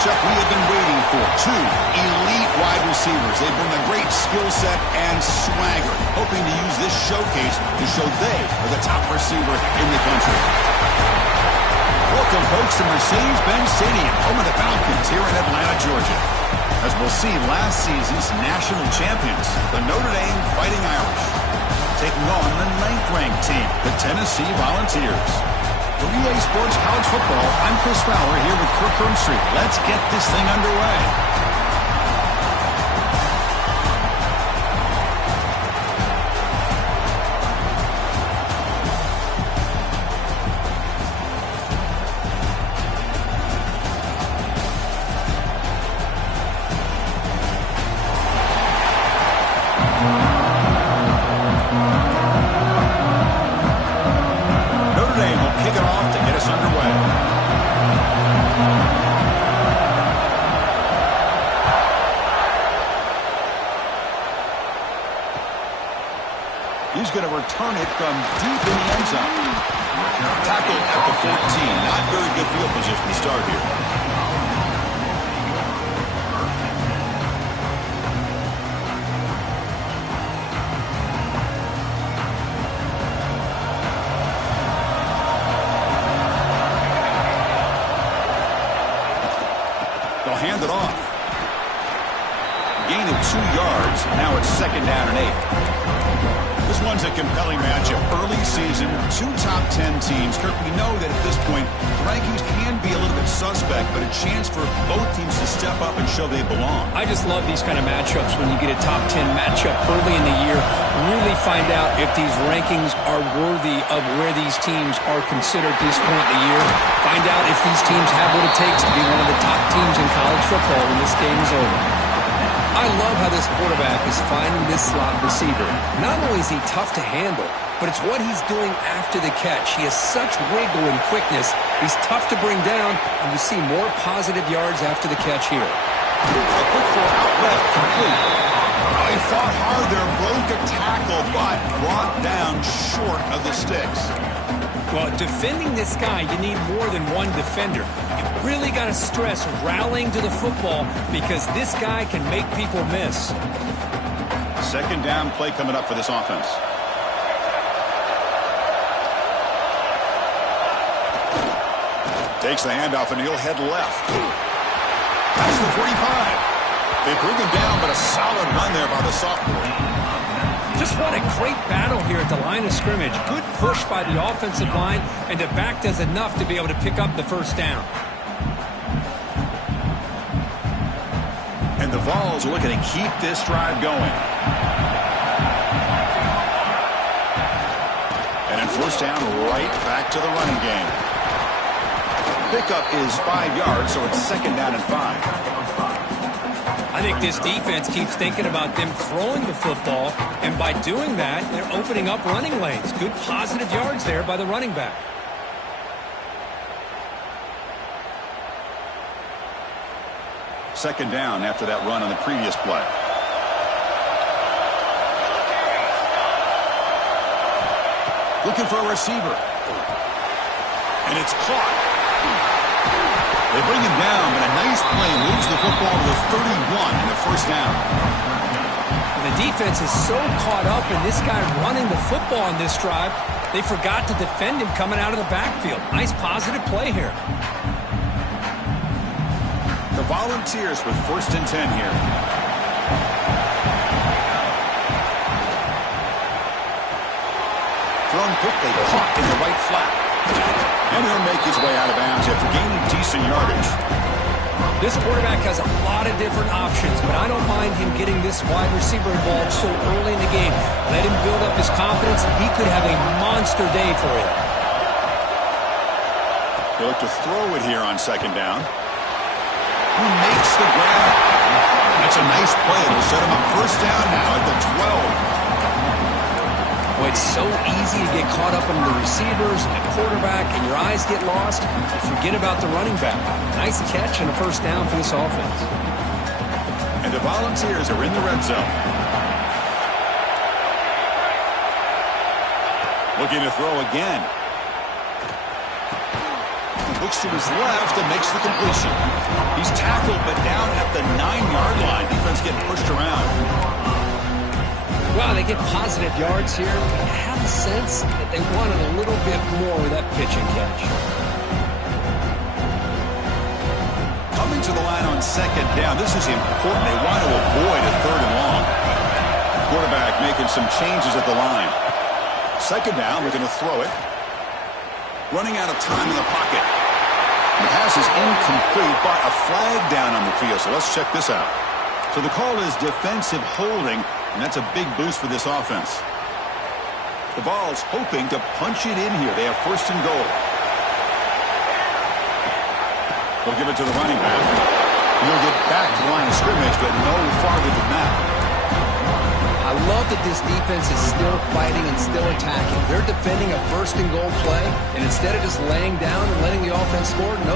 matchup we have been waiting for. Two elite wide receivers. They bring a great skill set and swagger, hoping to use this showcase to show they are the top receiver in the country. Welcome, folks, to Mercedes-Benz Stadium, home of the Falcons here in Atlanta, Georgia. As we'll see, last season's national champions, the Notre Dame Fighting Irish, taking on the 9th-ranked team, the Tennessee Volunteers. For EA Sports College Football, I'm Chris Fowler here with Kirk Hermstreet. Let's get this thing underway. He's going to return it from deep in the end zone. Tackle at the 14. Not very good field position to start here. They'll hand it off. Gain of 2 yards. Now it's 2nd down and 8. This one's a compelling matchup. Early season, 2 top 10 teams. Kirk, we know that at this point, the rankings can be a little bit suspect, but a chance for both teams to step up and show they belong. I just love these kind of matchups when you get a top 10 matchup early in the year. Really find out if these rankings are worthy of where these teams are considered at this point in the year. Find out if these teams have what it takes to be one of the top teams in college football when this game is over. I love how this quarterback is finding this slot receiver. Not only is he tough to handle, but it's what he's doing after the catch. He has such wiggle and quickness. He's tough to bring down, and you see more positive yards after the catch here. A quick throw out left, complete. Oh, he fought hard there, broke a tackle, but brought down short of the sticks. Well, defending this guy, you need more than one defender. You really got to stress rallying to the football because this guy can make people miss. 2nd down play coming up for this offense. Takes the handoff and he'll head left. That's the 45. They bring him down, but a solid run there by the sophomore. Just what a great battle here at the line of scrimmage. Good push by the offensive line, and the back does enough to be able to pick up the 1st down. And the Vols are looking to keep this drive going. And in 1st down, right back to the running game. Pickup is 5 yards, so it's 2nd down and 5. I think this defense keeps thinking about them throwing the football, and by doing that, they're opening up running lanes. Good positive yards there by the running back. Second down after that run on the previous play. Looking for a receiver. And it's caught. They bring him down, but a nice play moves the football to the 31 and a 1st down. And the defense is so caught up in this guy running the football on this drive, they forgot to defend him coming out of the backfield. Nice positive play here. The Volunteers with 1st and 10 here. Thrown quickly, caught in the right flat. And he'll make his way out of bounds after gaining decent yardage. This quarterback has a lot of different options, but I don't mind him getting this wide receiver involved so early in the game. Let him build up his confidence. He could have a monster day for you. They look to throw it here on 2nd down. Who makes the grab? That's a nice play. It'll set him up 1st down now at the 12. Boy, it's so easy to get caught up in the receivers and the quarterback, and your eyes get lost. You forget about the running back. Nice catch and a 1st down for this offense. And the Volunteers are in the red zone. Looking to throw again. Looks to his left and makes the completion. He's tackled, but down at the 9-yard line. Defense getting pushed around. Well, they get positive yards here. I have a sense that they wanted a little bit more with that pitch and catch. Coming to the line on second down. This is important. They want to avoid a third and long. Quarterback making some changes at the line. Second down, we're going to throw it. Running out of time in the pocket. The pass is incomplete, but a flag down on the field. So let's check this out. So the call is defensive holding, and that's a big boost for this offense. The Vols hoping to punch it in here. They have first and goal. They'll give it to the running back. He'll get back to the line of scrimmage, but no farther than that. I love that this defense is still fighting and still attacking. They're defending a first and goal play, and instead of just laying down and letting the offense score, no,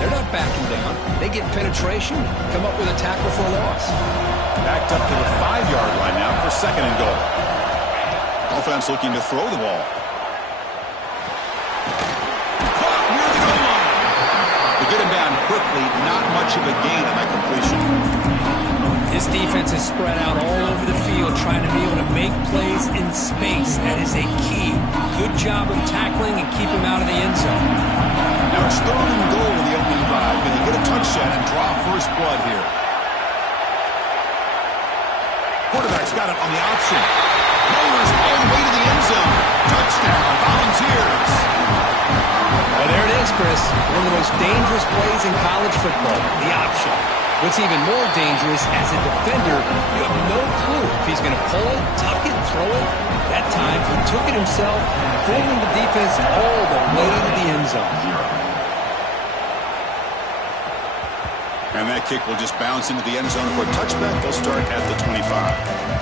they're not backing down. They get penetration, come up with a tackle for a loss. Backed up to the 5-yard line now for second and goal. Offense looking to throw the ball. Caught near the goal line. They get him down quickly. Not much of a gain on that completion. This defense is spread out all over the field, trying to be able to make plays in space. That is a key. Good job of tackling and keep him out of the end zone. Now it's third and goal in the opening drive. Can they get a touchdown and draw first blood here? Quarterback's got it on the option. Rollers all the way to the end zone. Touchdown, Volunteers. Well, there it is, Chris. One of the most dangerous plays in college football, the option. What's even more dangerous, as a defender, you have no clue if he's going to pull it, tuck it, throw it. That time, he took it himself, fooling the defense all the way to the end zone. And that kick will just bounce into the end zone for a touchback. They'll start at the 25.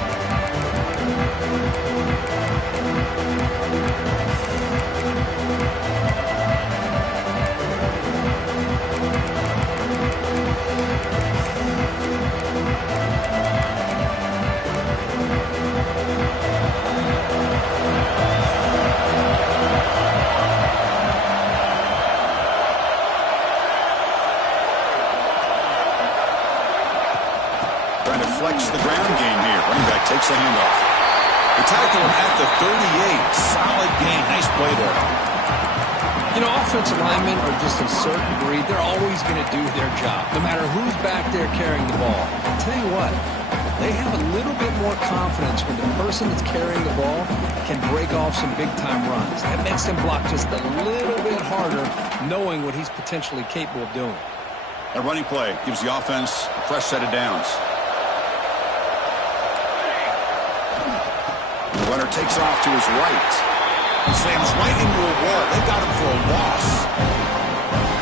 Flex the ground game here. Running back takes the handoff. The tackle at the 38. Solid game. Nice play there. You know, offensive linemen are just a certain breed. They're always going to do their job, no matter who's back there carrying the ball. I'll tell you what, they have a little bit more confidence when the person that's carrying the ball can break off some big-time runs. That makes them block just a little bit harder, knowing what he's potentially capable of doing. A running play gives the offense a fresh set of downs. The runner takes off to his right. He slams right into a wall. They got him for a loss.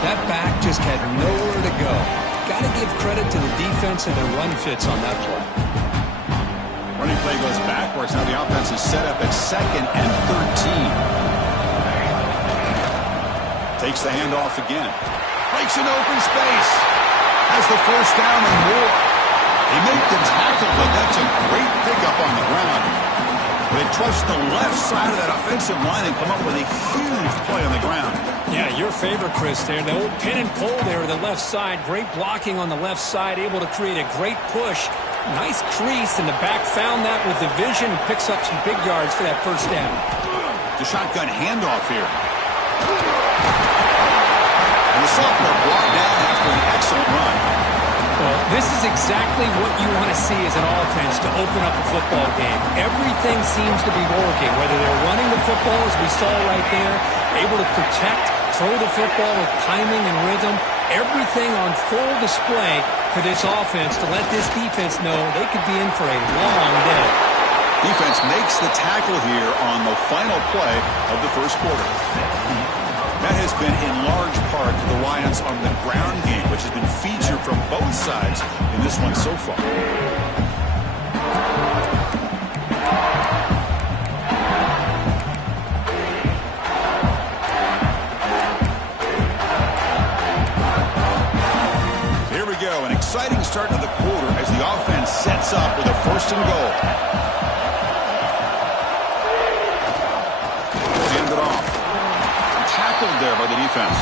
That back just had nowhere to go. Got to give credit to the defense and their run fits on that play. Running play goes backwards. Now the offense is set up at second and 13. Takes the handoff again. Breaks an open space. Has the first down and more. They make the tackle, but that's a great pickup on the ground. They trust the left side of that offensive line and come up with a huge play on the ground. Yeah, your favorite, Chris, there. The old pin and pull there to the left side. Great blocking on the left side, able to create a great push. Nice crease, and the back found that with the vision and picks up some big yards for that first down. The shotgun handoff here. And the sophomore brought down after an excellent run. Well, this is exactly what you want to see as an offense to open up a football game. Everything seems to be working, whether they're running the football, as we saw right there, able to protect, throw the football with timing and rhythm. Everything on full display for this offense to let this defense know they could be in for a long day. Defense makes the tackle here on the final play of the first quarter. That has been in large part the reliance on the ground game, which has been featured from both sides in this one so far. Here we go, an exciting start to the quarter as the offense sets up with a first and goal. Hand it off. Tackled there by the defense.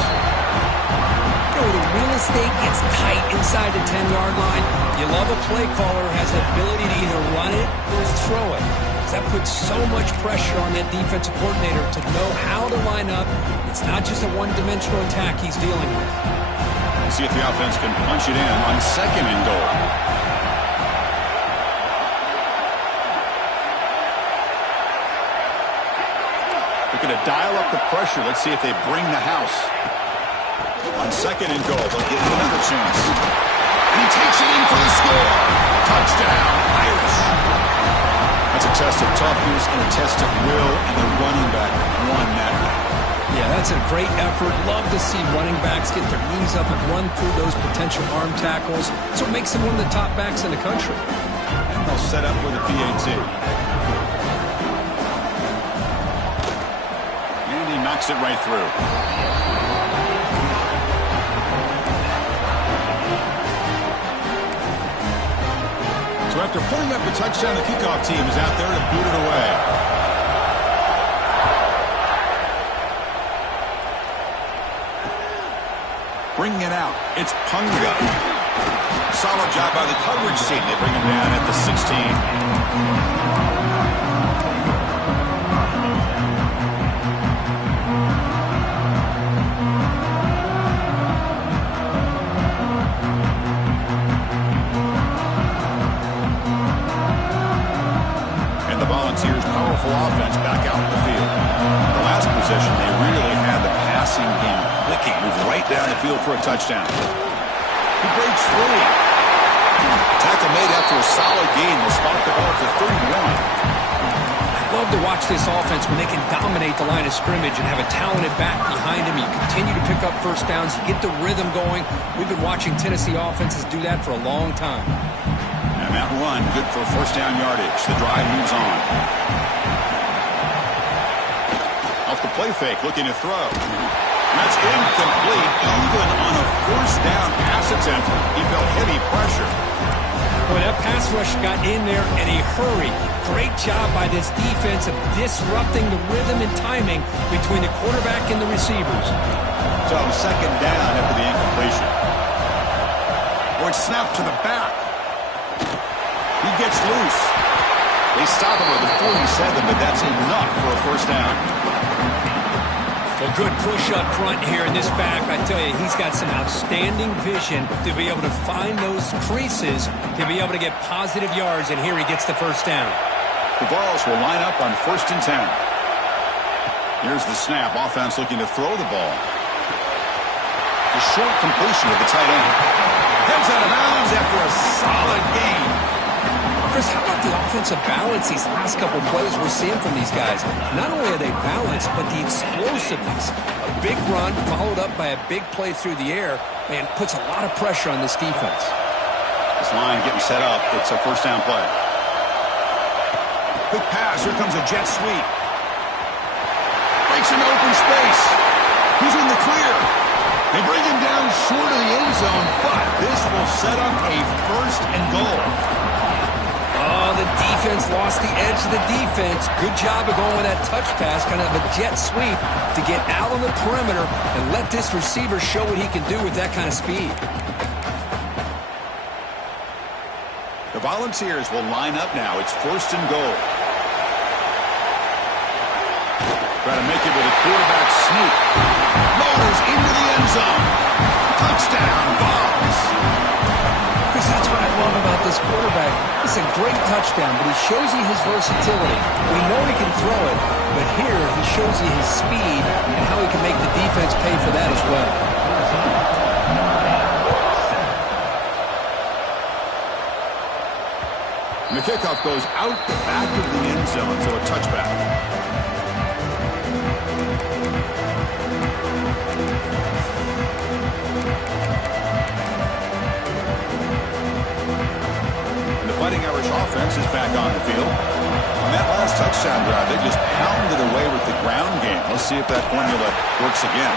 where the real estate gets tight inside the 10-yard line, you love a play caller who has the ability to either run it or throw it. That puts so much pressure on that defensive coordinator to know how to line up. It's not just a one-dimensional attack he's dealing with. Let's see if the offense can punch it in on 2nd and goal. Looking to dial up the pressure. Let's see if they bring the house. On 2nd and goal, they'll get another chance. And he takes it in for the score. Touchdown, Irish. That's a test of toughness and a test of will, and the running back won that. Yeah, that's a great effort. Love to see running backs get their knees up and run through those potential arm tackles. That's what makes him one of the top backs in the country. And they'll set up with a PAT. And he knocks it right through. So after pulling up the touchdown, the kickoff team is out there to boot it away. Bringing it out, it's Punga. Solid job by the coverage team. They bring him down at the 16. Powerful offense back out in the field. The last possession, they really had the passing game clicking. Moved right down the field for a touchdown. He breaks free. Tackle made after a solid gain. They'll spot the ball for 31. I love to watch this offense when they can dominate the line of scrimmage and have a talented back behind him. You continue to pick up first downs. You get the rhythm going. We've been watching Tennessee offenses do that for a long time. And that run, good for first down yardage. The drive moves on. Off the play fake, looking to throw. And that's incomplete. Even on a first down pass attempt, he felt heavy pressure. Boy, that pass rush got in there in a hurry. Great job by this defense of disrupting the rhythm and timing between the quarterback and the receivers. So 2nd down after the incompletion. Or it's snapped to the back. He gets loose. They stop him at the 47, but that's enough for a first down. A good push up front here in this back. I tell you, he's got some outstanding vision to be able to find those creases, to be able to get positive yards, and here he gets the first down. The Vols will line up on 1st and 10. Here's the snap. Offense looking to throw the ball. The short completion of the tight end. Heads out of bounds after a solid gain. Chris, how about the offensive balance these last couple plays we're seeing from these guys? Not only are they balanced, but the explosiveness. A big run followed up by a big play through the air, and puts a lot of pressure on this defense. This line getting set up. It's a first down play. Quick pass. Here comes a jet sweep. Breaks into open space. He's in the clear. They bring him down short of the end zone, but this will set up a 1st and goal. Oh, the defense lost the edge of the defense. Good job of going with that touch pass, kind of a jet sweep to get out on the perimeter and let this receiver show what he can do with that kind of speed. The Volunteers will line up now. It's 1st and goal. Try to make it with a quarterback sneak. Motors into the end zone. Touchdown, Vols. Chris, that's what I love about this quarterback. It's a great touchdown, but he shows you his versatility. We know he can throw it, but here he shows you his speed and how he can make the defense pay for that as well. And the kickoff goes out the back of the end zone, so a touchback. Fighting Irish offense is back on the field. On that last touchdown drive, they just pounded away with the ground game. Let's see if that formula works again.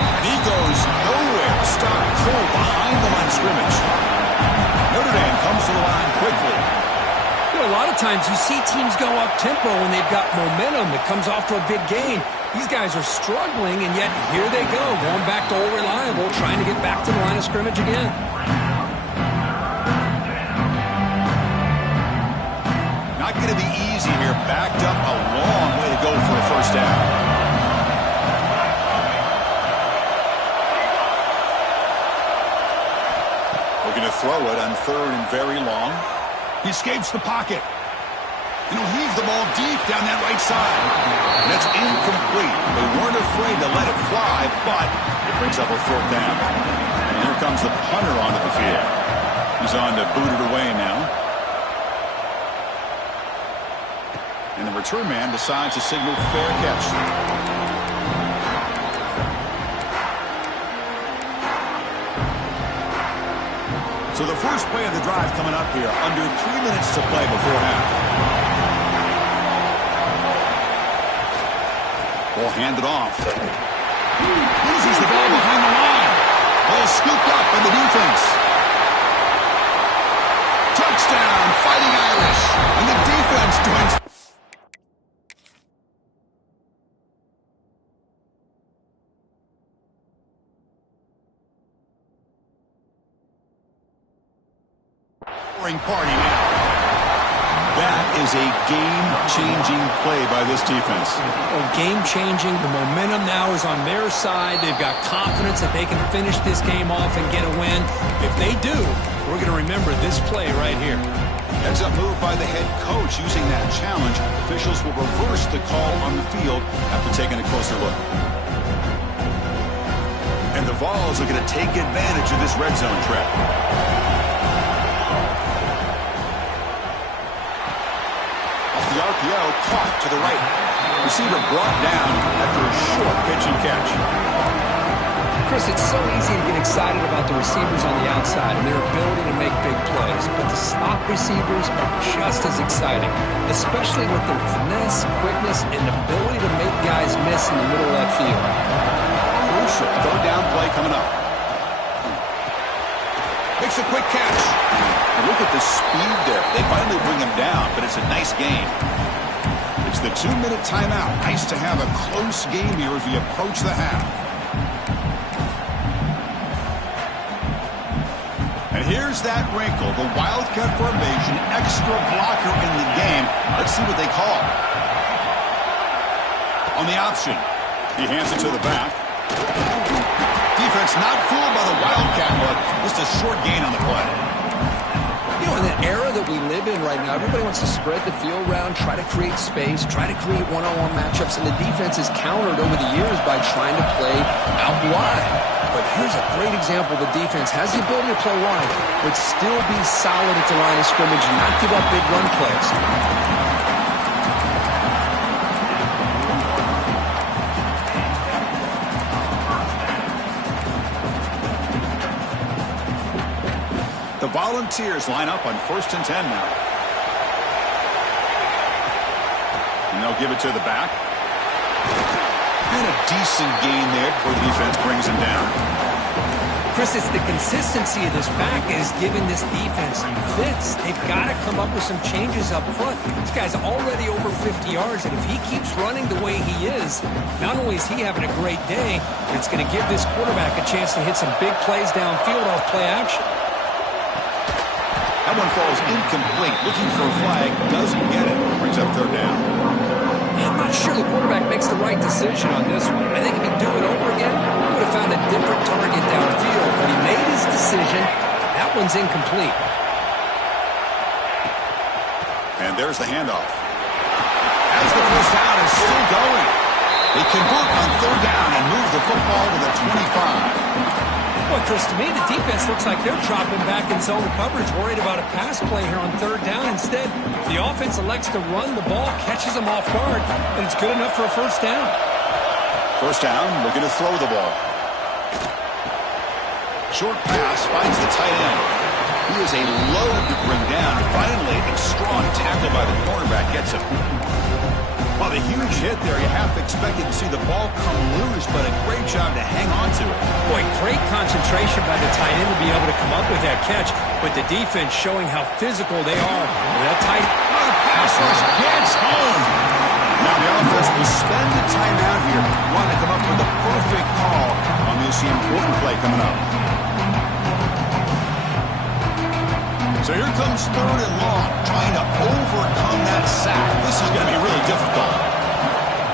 And he goes nowhere. Stop cold behind the line of scrimmage. Notre Dame comes to the line quickly. You know, a lot of times you see teams go up tempo when they've got momentum that comes off to a big gain. These guys are struggling, and yet here they go, going back to old reliable, trying to get back to the line of scrimmage again. Not going to be easy here. Backed up, a long way to go for a first down. We're going to throw it on 3rd and very long. He escapes the pocket. And he'll heave the ball deep down that right side. And that's incomplete. They weren't afraid to let it fly, but it brings up a 4th down. And here comes the punter onto the field. He's on to boot it away now. And the return man decides to signal fair catch. So the first play of the drive coming up here, under 3 minutes to play before half. Ball handed off. Loses the ball behind the line. Ball scooped up by the defense. Touchdown, Fighting Irish. And the defense joins. Party now. That is a game-changing play by this defense. Well, game-changing. The momentum now is on their side. They've got confidence that they can finish this game off and get a win. If they do, we're going to remember this play right here. Heads up move by the head coach using that challenge. Officials will reverse the call on the field after taking a closer look. And the Vols are going to take advantage of this red zone trap. The RPO caught to the right. Receiver brought down after a short pitch and catch. Chris, it's so easy to get excited about the receivers on the outside and their ability to make big plays, but the slot receivers are just as exciting, especially with their finesse, quickness, and ability to make guys miss in the middle of that field. Crucial 3rd down play coming up. Makes a quick catch. And look at the speed there. They finally bring him down, but it's a nice game. It's the 2-minute timeout. Nice to have a close game here as we approach the half. And here's that wrinkle, the Wildcat formation, extra blocker in the game. Let's see what they call. On the option, he hands it to the back. Defense not fooled by the Wildcat look. Just a short gain on the play. You know, in the era that we live in right now, everybody wants to spread the field around, try to create space, try to create one-on-one matchups, and the defense is countered over the years by trying to play out wide. But here's a great example. The defense has the ability to play wide, but still be solid at the line of scrimmage and not give up big run plays. The Volunteers line up on 1st and 10 now. And they'll give it to the back. And a decent gain there before the defense brings him down. Chris, it's the consistency of this back is giving this defense fits. They've got to come up with some changes up front. This guy's already over 50 yards, and if he keeps running the way he is, not only is he having a great day, but it's going to give this quarterback a chance to hit some big plays downfield off play action. That one falls incomplete. Looking for a flag. Doesn't get it. Brings up 3rd down. I'm not sure the quarterback makes the right decision on this one. I think if he'd do it over again, he would have found a different target downfield. But he made his decision. That one's incomplete. And there's the handoff. As the first down is still going. They convert on 3rd down and move the football to the 25. Well, Chris, to me, the defense looks like they're dropping back in zone coverage, worried about a pass play here on 3rd down. Instead, the offense elects to run the ball, catches them off guard, and it's good enough for a first down. First down, looking to throw the ball. Short pass finds the tight end. He is a load to bring down. Finally, a strong tackle by the cornerback gets him. Well, the huge hit there. You half expected to see the ball come loose, but a great job to hang on to it. Boy, great concentration by the tight end to be able to come up with that catch, but the defense showing how physical they are. That tight the pass rush gets home. Now the offense will spend the timeout here. Want to come up with the perfect call on this important play coming up. So here comes 3rd and long, trying to overcome that sack. This is going to be really difficult.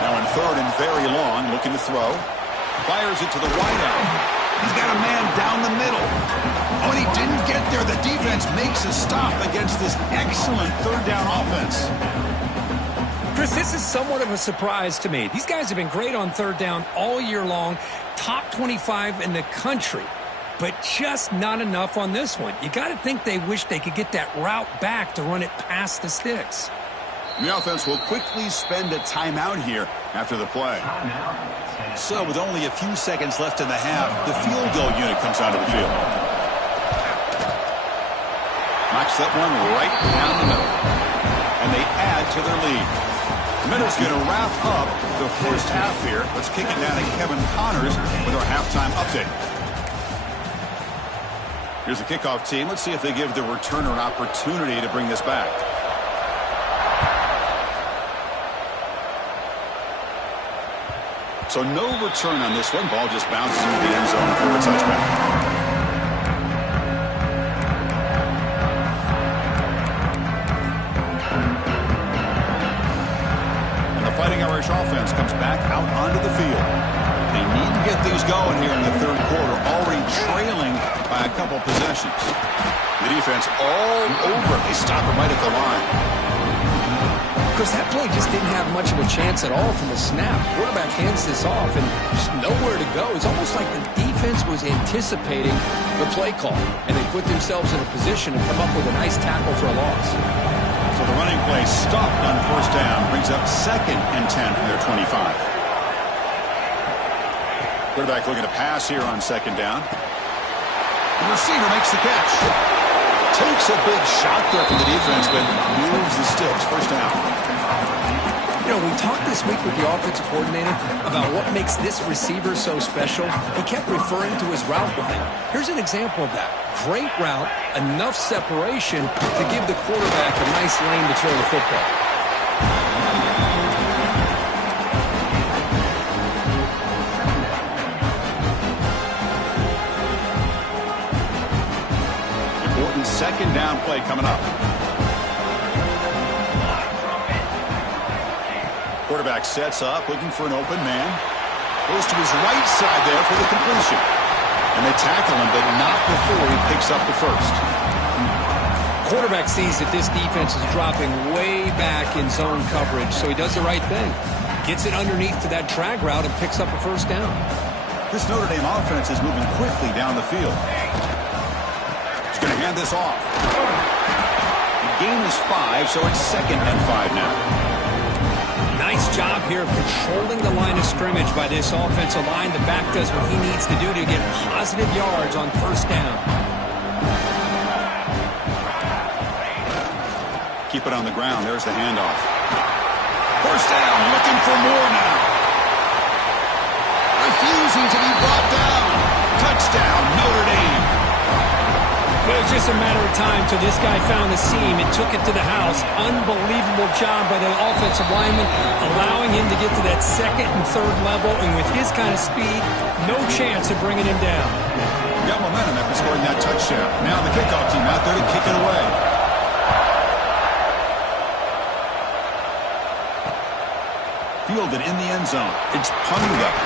Now in 3rd and very long, looking to throw. Fires it to the wideout. He's got a man down the middle. Oh, and he didn't get there. The defense makes a stop against this excellent 3rd down offense. Chris, this is somewhat of a surprise to me. These guys have been great on 3rd down all year long. Top 25 in the country. But just not enough on this one. You got to think they wish they could get that route back to run it past the sticks. The offense will quickly spend a timeout here after the play. So with only a few seconds left in the half, the field goal unit comes onto the field. Knocks that one right down the middle. And they add to their lead. Minter's going to wrap up the first half here. Let's kick it down to Kevin Connors with our halftime update. Here's the kickoff team. Let's see if they give the returner an opportunity to bring this back. So no return on this one. Ball just bounces into the end zone for a touchback. Fighting Irish offense comes back out onto the field. They need to get things going here in the 3rd quarter, already trailing by a couple possessions. The defense all over. They stop it right at the line. Chris, that play just didn't have much of a chance at all from the snap. Quarterback hands this off and there's nowhere to go. It's almost like the defense was anticipating the play call, and they put themselves in a position to come up with a nice tackle for a loss. So the running play stopped on 1st down, brings up 2nd and 10 from their 25. Quarterback looking to pass here on 2nd down. The receiver makes the catch. Takes a big shot there from the defense, but moves the sticks. 1st down. You know, we talked this week with the offensive coordinator about what makes this receiver so special. He kept referring to his route running. Here's an example of that. Great route, enough separation to give the quarterback a nice lane to throw the football. Important 2nd down play coming up. Quarterback sets up, looking for an open man. Goes to his right side there for the completion. And they tackle him, but not before he picks up the 1st. Quarterback sees that this defense is dropping way back in zone coverage, so he does the right thing. Gets it underneath to that drag route and picks up a 1st down. This Notre Dame offense is moving quickly down the field. He's going to hand this off. The gain is 5, so it's 2nd and 5 now. Nice job here of controlling the line of scrimmage by this offensive line. The back does what he needs to do to get positive yards on 1st down. Keep it on the ground. There's the handoff. 1st down, looking for more now. Refusing to be brought down. Touchdown, Notre Dame. It was just a matter of time till this guy found the seam and took it to the house. Unbelievable job by the offensive lineman, allowing him to get to that 2nd and 3rd level, and with his kind of speed, no chance of bringing him down. Got momentum after scoring that touchdown. Now the kickoff team out there to kick it away. Fielded in the end zone. It's punted up.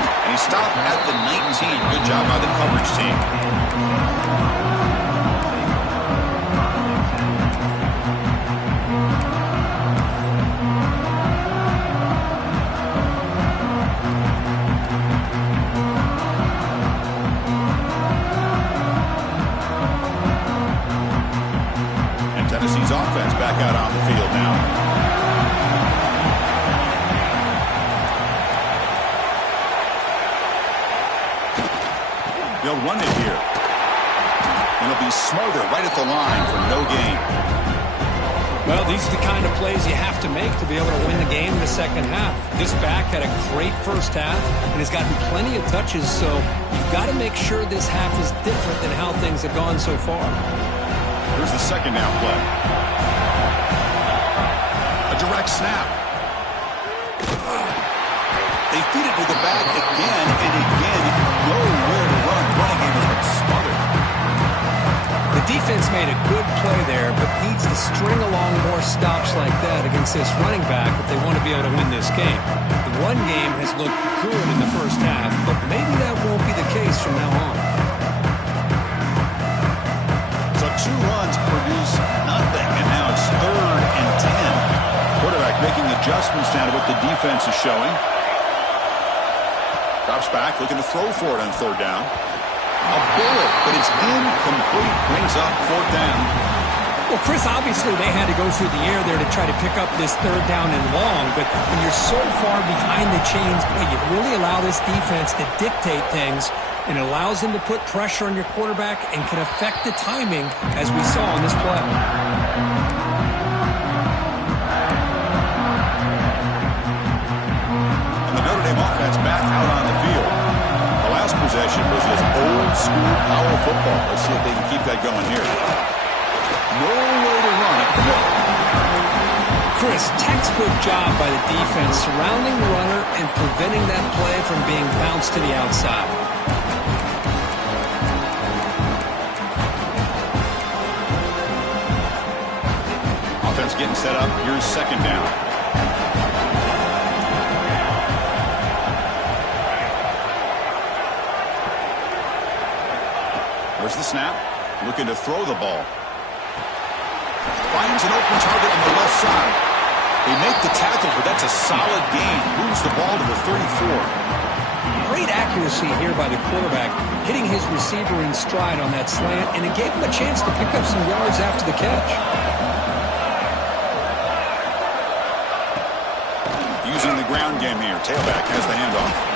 And he stopped at the 19. Good job by the coverage team. Tennessee's offense back out on the field now. They'll run it here. And it'll be Smother right at the line for no gain. Well, these are the kind of plays you have to make to be able to win the game in the 2nd half. This back had a great 1st half and has gotten plenty of touches, so you've got to make sure this half is different than how things have gone so far. Here's the 2nd down play. A direct snap. They feed it to the back again and again. Nowhere to run. Running game has been smothered. The defense made a good play there, but needs to string along more stops like that against this running back if they want to be able to win this game. The run game has looked good in the first half, but maybe that won't be the case from now on. So 2 runs produce nothing, and now it's 3rd and 10. Quarterback making adjustments now to what the defense is showing. Drops back, looking to throw for it on 3rd down. A bullet, but it's incomplete. Brings up 4th down. Well, Chris, obviously they had to go through the air there to try to pick up this 3rd down and long, but when you're so far behind the chains, boy, you really allow this defense to dictate things, and it allows them to put pressure on your quarterback and can affect the timing, as we saw in this play. And the Notre Dame offense back out on the field. The last possession was just old-school power football. Let's see if they can keep that going here. Nowhere to run at the middle. Chris, textbook job by the defense surrounding the runner and preventing that play from being bounced to the outside. Offense getting set up. Here's 2nd down. There's the snap. Looking to throw the ball. Finds an open target on the left side. They make the tackle, but that's a solid gain. Moves the ball to the 34. Great accuracy here by the quarterback, hitting his receiver in stride on that slant, and it gave him a chance to pick up some yards after the catch. Using the ground game here. Tailback has the handoff.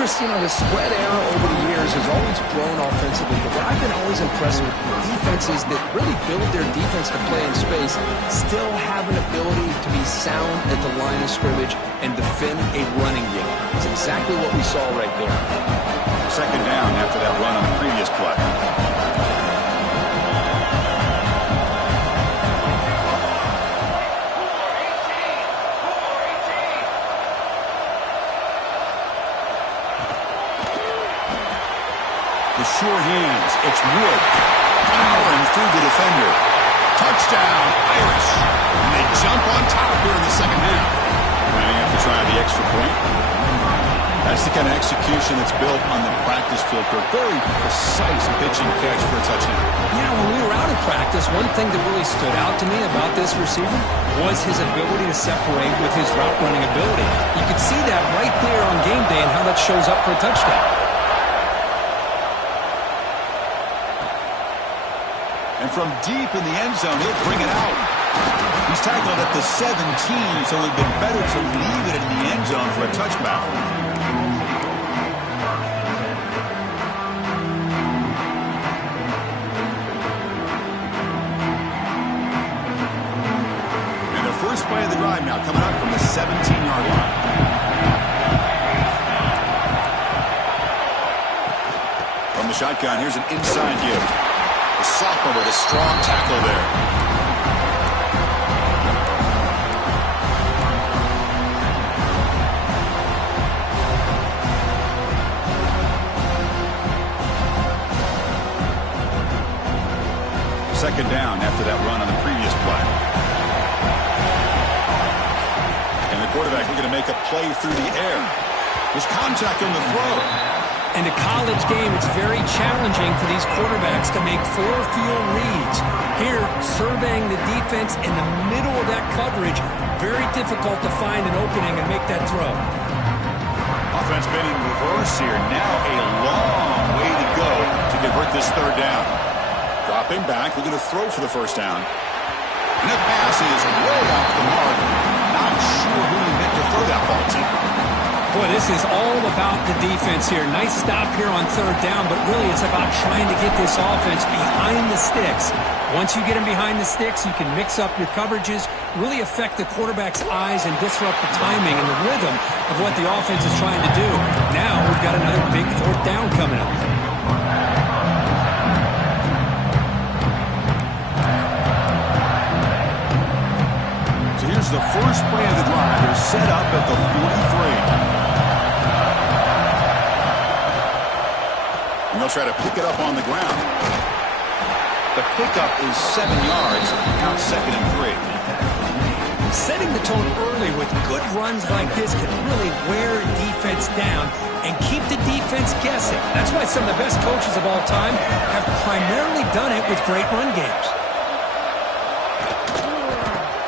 Chris, the spread era over the years has always grown offensively, but what I've been always impressed with defenses that really build their defense to play in space still have an ability to be sound at the line of scrimmage and defend a running game. It's exactly what we saw right there. 2nd down after that run on the previous play. The sure hands. It's Wood. Powering through the defender. Touchdown, Irish. And they jump on top here in the 2nd half. Planning to try the extra point. That's the kind of execution that's built on the practice field. A very precise pitching catch for a touchdown. Yeah, when we were out of practice, one thing that really stood out to me about this receiver was his ability to separate with his route running ability. You could see that right there on game day and how that shows up for a touchdown. And from deep in the end zone, he'll bring it out. He's tackled at the 17, so it would have been better to leave it in the end zone for a touchback. And the first play of the drive now coming up from the 17-yard line. From the shotgun, here's an inside give. The sophomore with a strong tackle there. Second down after that run on the previous play. And the quarterback looking to make a play through the air. There's contact on the throw. In a college game, it's very challenging for these quarterbacks to make 4 field reads. Here, surveying the defense in the middle of that coverage, very difficult to find an opening and make that throw. Offense been in reverse here. Now a long way to go to convert this 3rd down. Dropping back, looking to throw for the 1st down. And the pass is way off the mark. Not sure who he meant to throw that ball to. Boy, this is all about the defense here. Nice stop here on 3rd down, but really it's about trying to get this offense behind the sticks. Once you get them behind the sticks, you can mix up your coverages, really affect the quarterback's eyes and disrupt the timing and the rhythm of what the offense is trying to do. Now we've got another big 4th down coming up. the first play of the drive. They're set up at the 43. And they'll try to pick it up on the ground. The pickup is 7 yards. Now 2nd and 3. Setting the tone early with good runs like this can really wear defense down and keep the defense guessing. That's why some of the best coaches of all time have primarily done it with great run games.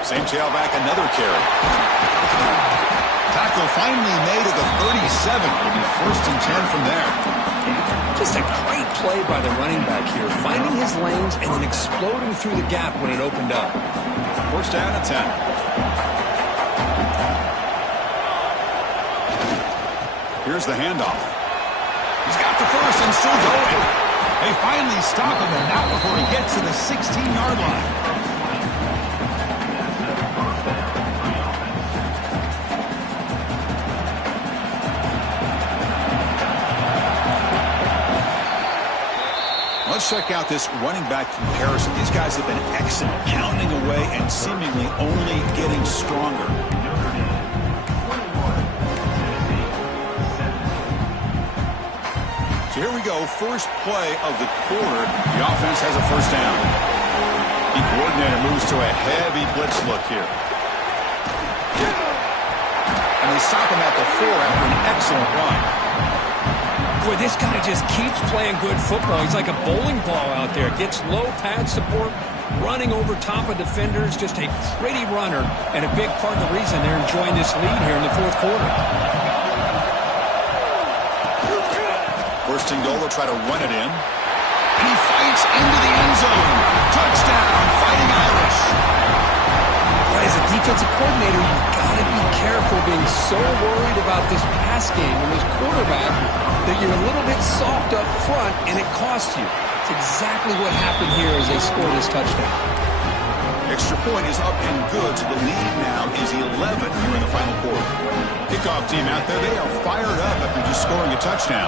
Same tailback, another carry. Tackle finally made at the 37. It'll be 1st and 10 from there. Just a great play by the running back here, finding his lanes and then exploding through the gap when it opened up. 1st down and 10. Here's the handoff. He's got the first and still going. They finally stop him, and not before he gets to the 16-yard line. Let's check out this running back comparison. These guys have been excellent, pounding away and seemingly only getting stronger. So here we go, first play of the quarter. The offense has a 1st down. The coordinator moves to a heavy blitz look here. And they stop him at the 4 after an excellent run. Boy, this guy just keeps playing good football. He's like a bowling ball out there. Gets low pad support, running over top of defenders. Just a pretty runner, and a big part of the reason they're enjoying this lead here in the 4th quarter. 1st and goal, they'll try to run it in. And he fights into the end zone. Touchdown, Fighting Irish. As a defensive coordinator, you've got to be careful being so worried about this pass game and this quarterback that you're a little bit soft up front and it costs you. It's exactly what happened here as they score this touchdown. Extra point is up and good, so the lead now is 11 here in the final quarter. Kickoff team out there, they are fired up after just scoring a touchdown.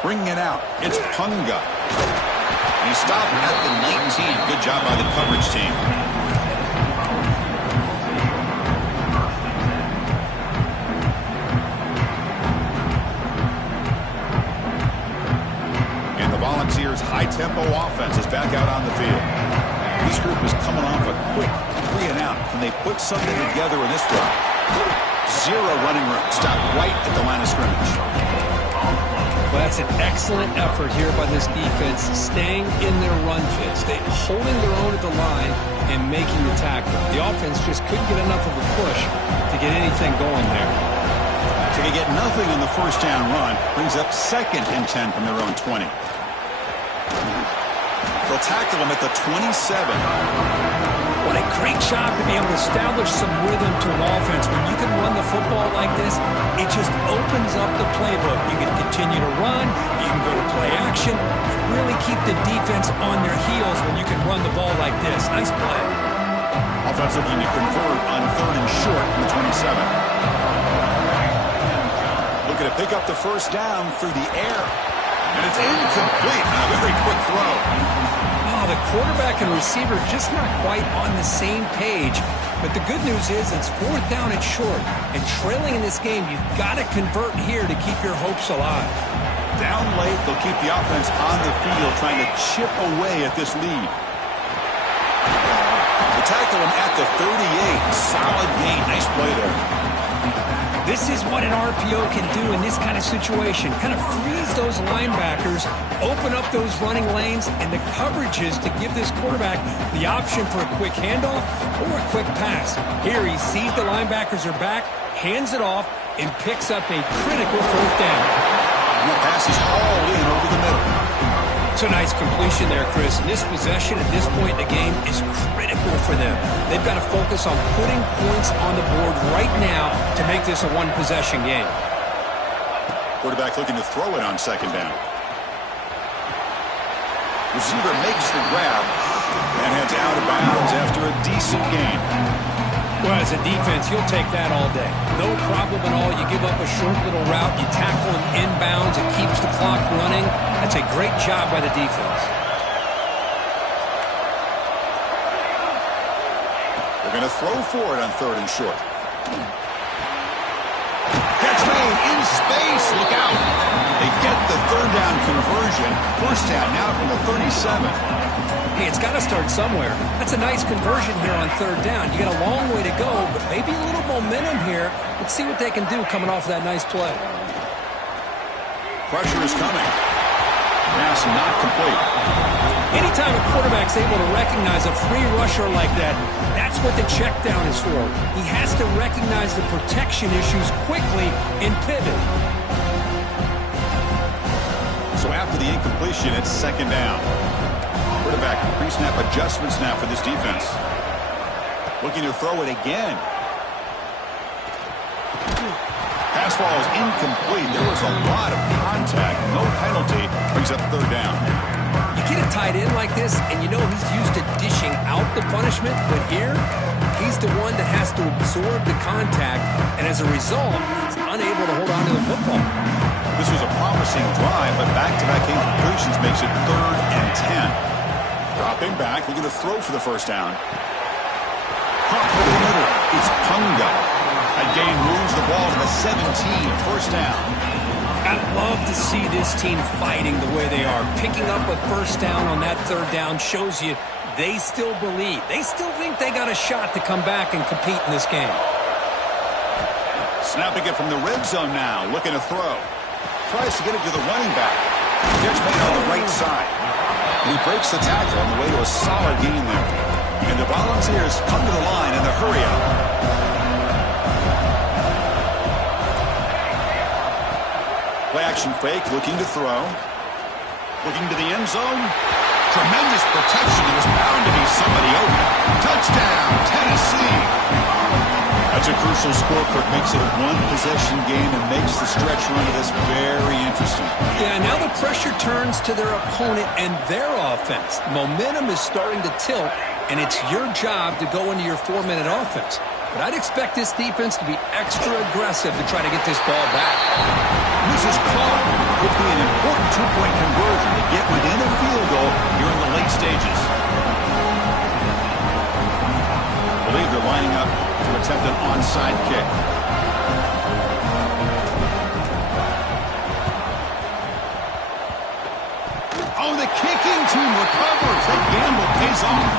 Bringing it out, it's Punga. He stopped at the 19. Good job by the coverage team. And the Volunteers' high-tempo offense is back out on the field. This group is coming off a quick 3 and out. Can they put something together in this drive? 0 running room. Stop right at the line of scrimmage. Well, that's an excellent effort here by this defense, staying in their run fit, holding their own at the line and making the tackle. The offense just couldn't get enough of a push to get anything going there. So they get nothing on the 1st down run, brings up 2nd and 10 from their own 20. They'll tackle him at the 27. What a great job to be able to establish some rhythm to an offense. When you can run the football like this, it just opens up the playbook. You can continue to run, you can go to play action, really keep the defense on their heels when you can run the ball like this. Nice play. Offense looking to convert on 3rd and short from the 27. Looking to pick up the 1st down through the air. And it's incomplete on a very quick throw. The quarterback and receiver just not quite on the same page. But the good news is it's 4th down and short. And trailing in this game, you've got to convert here to keep your hopes alive. Down late, they'll keep the offense on the field trying to chip away at this lead. They tackle him at the 38. Solid gain. Nice play there. This is what an RPO can do in this kind of situation. Kind of freeze those linebackers, open up those running lanes, and the coverages to give this quarterback the option for a quick handoff or a quick pass. Here he sees the linebackers are back, hands it off, and picks up a critical 4th down. And the pass is hauled in over the middle. It's a nice completion there, Chris. And this possession at this point in the game is critical for them. They've got to focus on putting points on the board right now to make this a one-possession game. Quarterback looking to throw it on 2nd down. Receiver makes the grab and heads out of bounds after a decent gain. Well, as a defense, you'll take that all day. No problem at all. You give up a short little route. You tackle him inbounds. It keeps the clock running. That's a great job by the defense. They're going to throw for it on 3rd and short. Catch made in space. Look out. They get the 3rd down conversion. 1st down now from the 37. Hey, it's got to start somewhere. That's a nice conversion here on 3rd down. You got a long way to go, but maybe a little momentum here. Let's see what they can do coming off that nice play. Pressure is coming. Pass not complete. Anytime a quarterback's able to recognize a free rusher like that, that's what the check down is for. He has to recognize the protection issues quickly and pivot. So after the incompletion, it's 2nd down. Quarterback pre-snap adjustments now for this defense. Looking to throw it again. Pass ball is incomplete. There was a lot of contact. No penalty. Brings up 3rd down. You get a tight end like this, and you know he's used to dishing out the punishment, but here, he's the one that has to absorb the contact, and as a result, he's unable to hold on to the football. This was a promising drive, but back-to-back incompletions makes it 3rd and 10. Dropping back, looking to throw for the 1st down. Pump over the middle. It's Punga. That gain moves the ball to the 17. 1st down. I'd love to see this team fighting the way they are. Picking up a 1st down on that 3rd down shows you they still believe. They still think they got a shot to come back and compete in this game. Snapping it from the red zone now. Looking to throw. Tries to get it to the running back. Catch made on the right side. He breaks the tackle on the way to a solid gain there. And the Volunteers come to the line in the hurry-up. Play action fake, looking to throw. Looking to the end zone. Tremendous protection. It was bound to be somebody open. Touchdown, Tennessee. That's a crucial score, Kirk. Makes it a one-possession game and makes the stretch run of this very interesting. Yeah, now the pressure turns to their opponent and their offense. Momentum is starting to tilt, and it's your job to go into your 4-minute offense. But I'd expect this defense to be extra aggressive to try to get this ball back. This is caught. Could be an important 2-point conversion to get within a field goal here in the late stages. I believe they're lining up to attempt an onside kick. Oh, the kicking team recovers. That gamble pays off.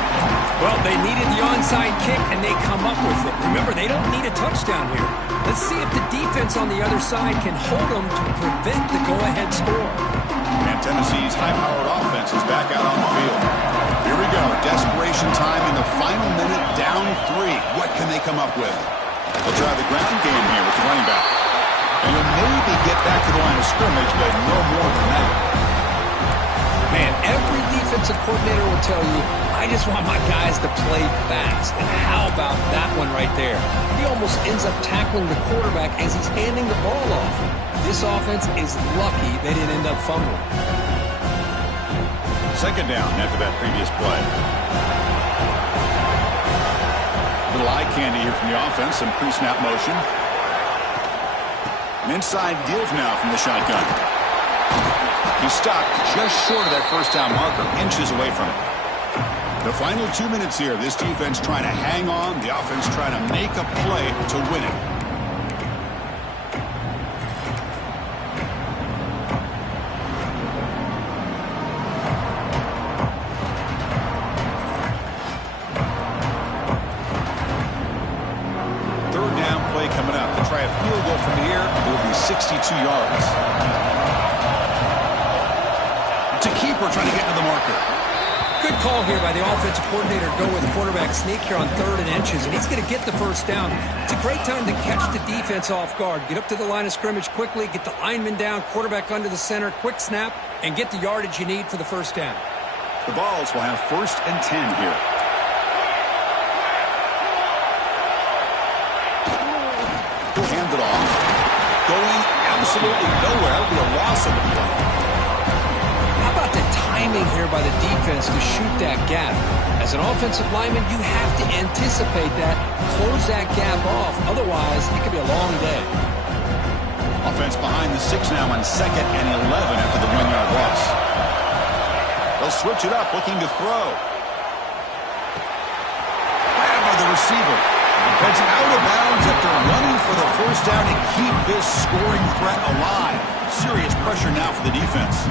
Well, they needed the onside kick, and they come up with it. Remember, they don't need a touchdown here. Let's see if the defense on the other side can hold them to prevent the go-ahead score. And Tennessee's high-powered offense is back out on the field. Here we go. Desperation time in the final minute, down 3. What can they come up with? They'll try the ground game here with the running back. And you'll maybe get back to the line of scrimmage, but no more than that. Man, every defensive coordinator will tell you, I just want my guys to play fast. And how about that one right there? He almost ends up tackling the quarterback as he's handing the ball off. This offense is lucky they didn't end up fumbling. 2nd down after that previous play. Little eye candy here from the offense, some pre-snap motion. An inside give now from the shotgun. He stopped just short of that 1st down marker, inches away from it. The final 2 minutes here, this defense trying to hang on, the offense trying to make a play to win it. Third down play coming up. To try a field goal from here, it will be 62 yards. To keeper trying to get to the marker. Good call here by the offensive coordinator to go with quarterback sneak here on 3rd and inches, and he's going to get the 1st down. It's a great time to catch the defense off guard. Get up to the line of scrimmage quickly, get the lineman down, quarterback under the center, quick snap, and get the yardage you need for the 1st down. The Vols will have 1st and 10 here. He'll hand it off. Going absolutely nowhere. That'll be a loss of the play. How about the timing here by the defense to shoot that gap? As an offensive lineman, you have to anticipate that, close that gap off. Otherwise, it could be a long day. Offense behind the 6 now on 2nd and 11 after the 1-yard loss. They'll switch it up, looking to throw. Grabbed by the receiver. That's out of bounds after running for the first down to keep this scoring threat alive. Serious pressure now for the defense.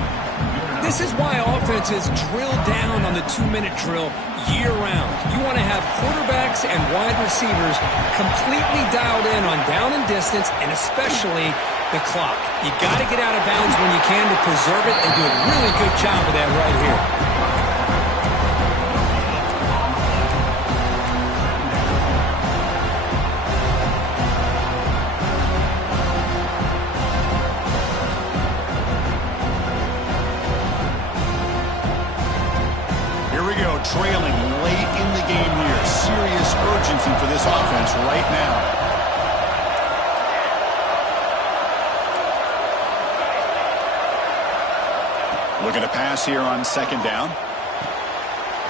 This is why offenses drill down on the 2-minute drill year-round. You want to have quarterbacks and wide receivers completely dialed in on down and distance, and especially the clock. You got to get out of bounds when you can to preserve it. They do a really good job of that right here. Trailing late in the game here. Serious urgency for this offense right now. Looking to pass here on second down.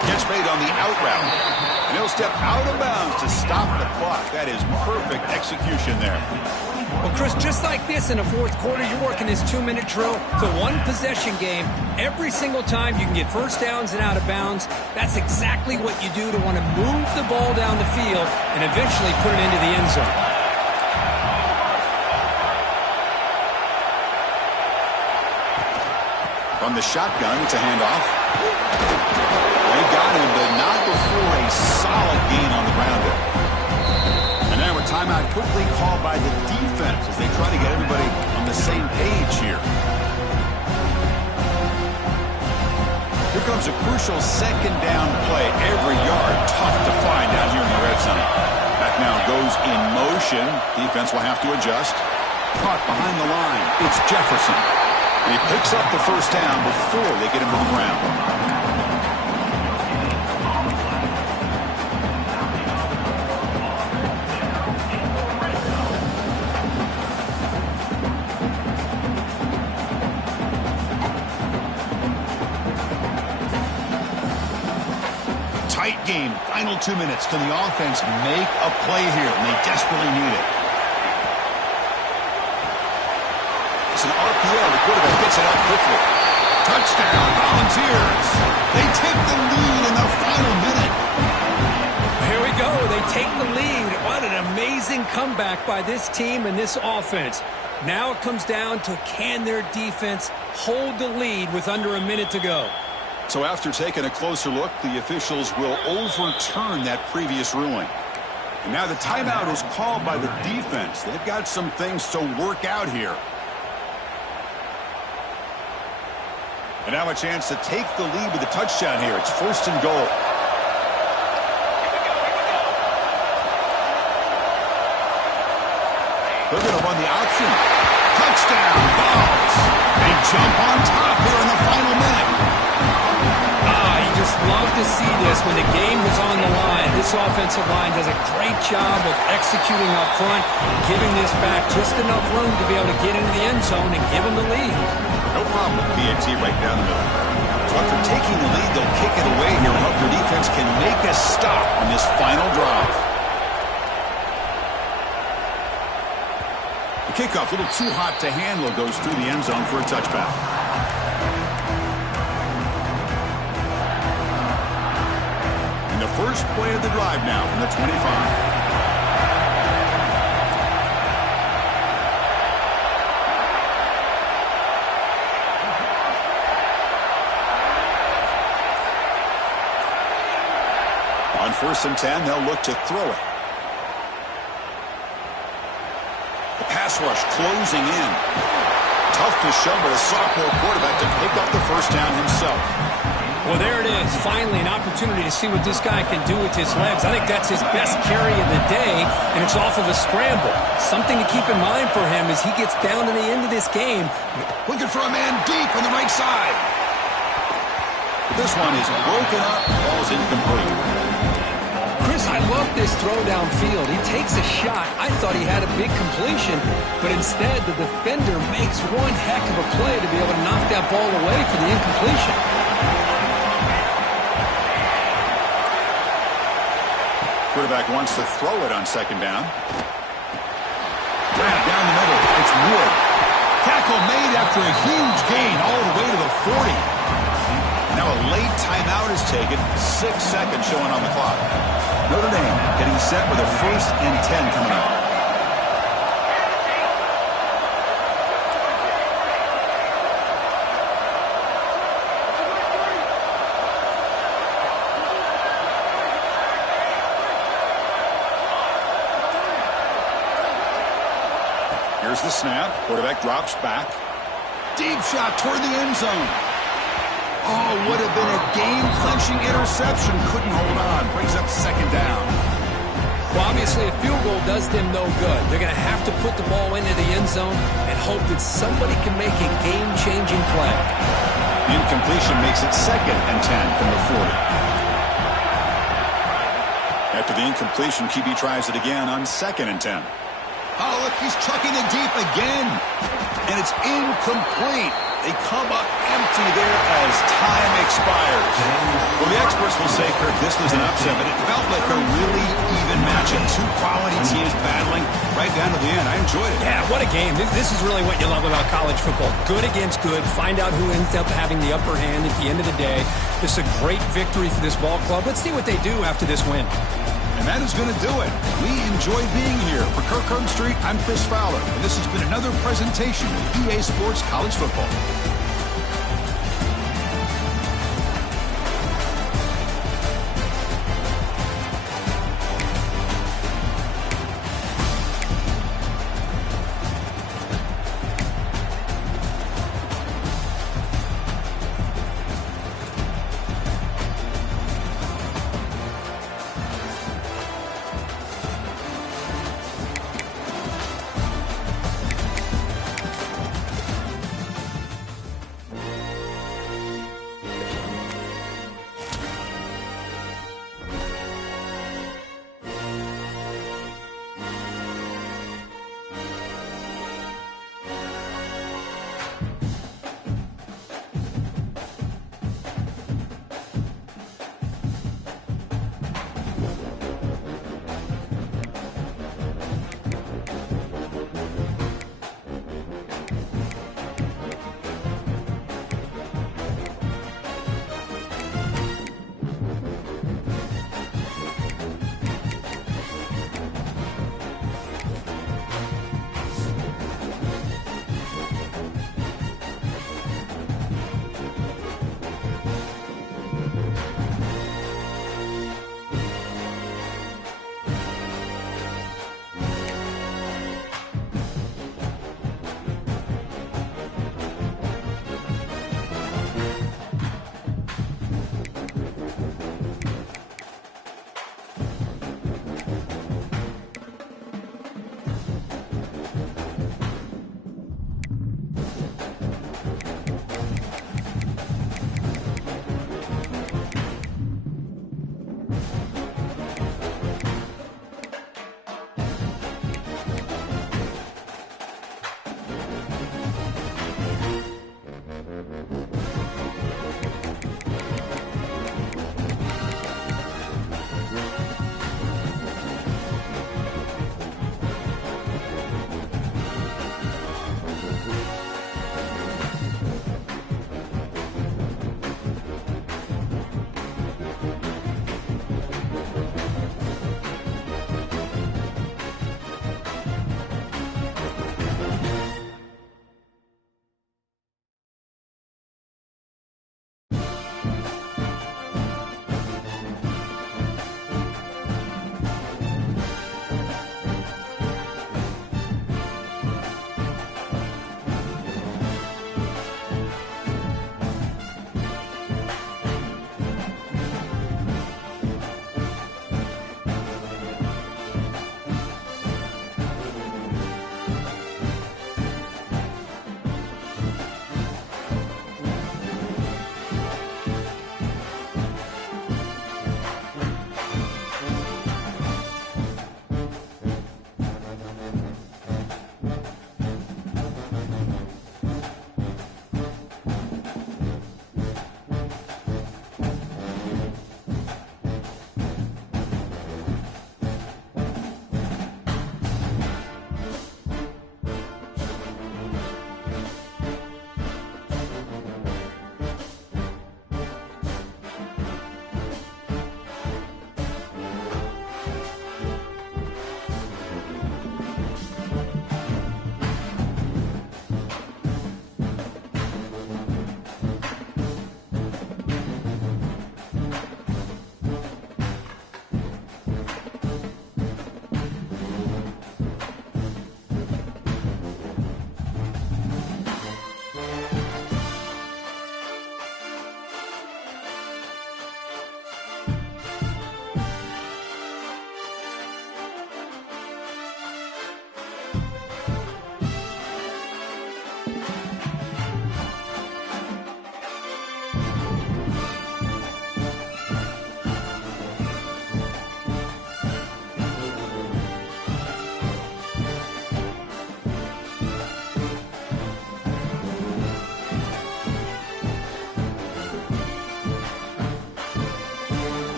Catch made on the out route. And he'll step out of bounds to stop the clock. That is perfect execution there. Well, Chris, just like this in the fourth quarter, you're working this 2-minute drill. It's a one-possession game. Every single time you can get first downs and out of bounds. That's exactly what you do to want to move the ball down the field and eventually put it into the end zone. From the shotgun, it's a handoff. They got him, but not before a solid gain on the ground there. And now a timeout quickly called by the defense as they try to get everybody on the same page here. Here comes a crucial second down play. Every yard tough to find down here in the red zone. Back now goes in motion. Defense will have to adjust. Caught behind the line. It's Jefferson. And he picks up the first down before they get him to the ground. Game, final 2 minutes. Can the offense make a play here? And they desperately need it. It's an RPO. The quarterback gets it out quickly. Touchdown, Volunteers. They take the lead in the final minute. Here we go. They take the lead. What an amazing comeback by this team and this offense. Now it comes down to can their defense hold the lead with under a minute to go. So after taking a closer look, the officials will overturn that previous ruling. And now the timeout is called by the defense. They've got some things to work out here. And now a chance to take the lead with a touchdown here. It's first and goal. They're going to run the option. Touchdown, Vols. They jump on top here in the final minute. Just love to see this when the game is on the line. This offensive line does a great job of executing up front, giving this back just enough room to be able to get into the end zone and give them the lead. No problem with PAT right down the middle. So after taking the lead, they'll kick it away here and hope their defense can make a stop on this final drive. The kickoff, a little too hot to handle, goes through the end zone for a touchback. First play of the drive now from the 25. On 1st and 10, they'll look to throw it. The pass rush closing in. Tough to show, but a sophomore quarterback to pick up the first down himself. Well, there it is. Finally, an opportunity to see what this guy can do with his legs. I think that's his best carry of the day, and it's off of a scramble. Something to keep in mind for him as he gets down to the end of this game. Looking for a man deep on the right side. This one is broken up, falls incomplete. Chris, I love this throw downfield. He takes a shot. I thought he had a big completion, but instead the defender makes one heck of a play to be able to knock that ball away for the incompletion. Quarterback wants to throw it on second down. Down the middle. It's Wood. Tackle made after a huge gain all the way to the 40. Now a late timeout as taken. 6 seconds showing on the clock. Notre Dame getting set with a 1st and 10 coming up. Here's the snap. Quarterback drops back. Deep shot toward the end zone. Oh, would have been a game-clinching interception. Couldn't hold on. Brings up 2nd down. Well, obviously, a field goal does them no good. They're going to have to put the ball into the end zone and hope that somebody can make a game-changing play. Incompletion makes it 2nd and 10 from the 40. After the incompletion, QB tries it again on 2nd and 10. Oh, look, he's chucking it deep again. And it's incomplete. They come up empty there as time expires. Well, the experts will say, Kirk, this was an upset, but it felt like a really even matchup. 2 quality teams battling right down to the end. I enjoyed it. Yeah, what a game. This is really what you love about college football. Good against good. Find out who ends up having the upper hand at the end of the day. This is a great victory for this ball club. Let's see what they do after this win. And that is going to do it. We enjoy being here. For Kirk Herbstreit, I'm Chris Fowler, and this has been another presentation of EA Sports College Football.